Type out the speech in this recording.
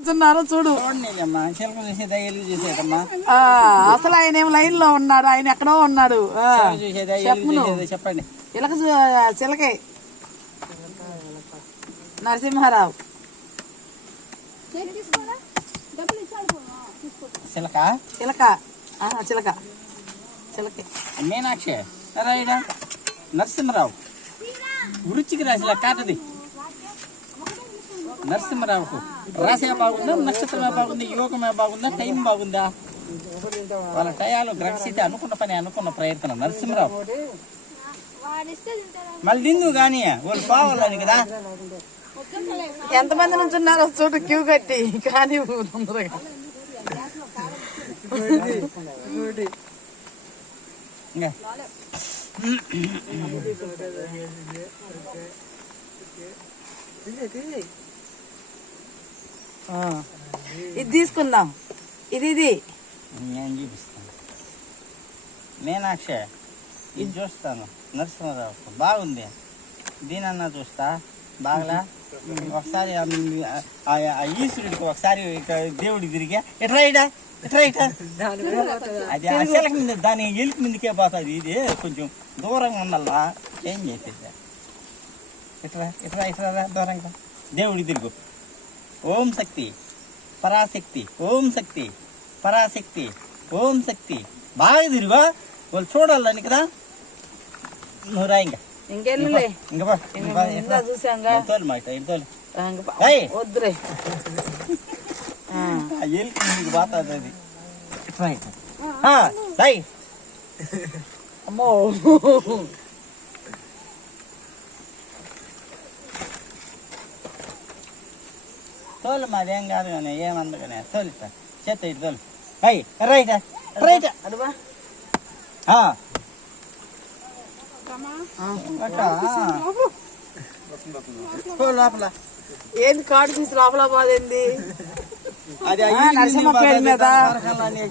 కూర్చున్నారు చూడు. అసలు ఆయన ఏం లైన్ లో ఉన్నాడు, ఆయన ఎక్కడో ఉన్నాడు. చెప్పండి. చిలకే నరసింహారావు. చిలక చిలక చిలక చిలకే. మీనాక్షి రాయుడా నరసింహరావు వృచ్చికి రాసిలా కాటది. నరసింహరావుకు రాసే బాగుందా, నక్షత్రమే బాగుంది, యోగమే బాగుందా, టైం బాగుందా? వాళ్ళ టయాలు గ్రహస్థితి అనుకున్న పని అనుకున్న ప్రయత్నం. నరసింహరావు మళ్ళీ నిన్ను కానీ వాళ్ళు బావాలని కదా. ఎంతమంది నుంచి ఉన్నారో చోటు క్యూ కట్టి కానీ ఇది తీసుకుందాం. ఇది నేను చూపిస్తాను. మీనాక్షి ఇది చూస్తాను. నరసింహరావు బాగుంది. దీనన్నా చూస్తా బాగలా. ఒకసారి ఈశ్వరుడికి ఒకసారి దేవుడికి తిరిగా ఇట్రా ఇట్రా అది అసలు మీద దాని ఎలుక మీదకే పోతుంది. ఇది కొంచెం దూరంగా ఉండాలా. ఏం చేసేది ఇట్రా ఇట్రా ఇట్రా దూరంగా. దేవుడికి తిరుగు. ఓం శక్తి పరాశక్తి, ఓం శక్తి పరాశక్తి, ఓం శక్తి. బాగా తిరుగా వాళ్ళు చూడాలని కదా. నువ్వు రా ఇంకా ఇంకెళ్ళలే చూసాంగా. వద్దురే ఎలుక ముందుకు పోతుంది అది. అమ్మో తోలు మాదేం కాదు కానీ ఏమంది కానీ తోలిస్తా. చేత ఇటు తోలు. రైట్ రైట్ అడువా లోపల ఏంది కార్డు తీసి లోపల బాధ ఏంది? అది నరసింహ పేరు మీద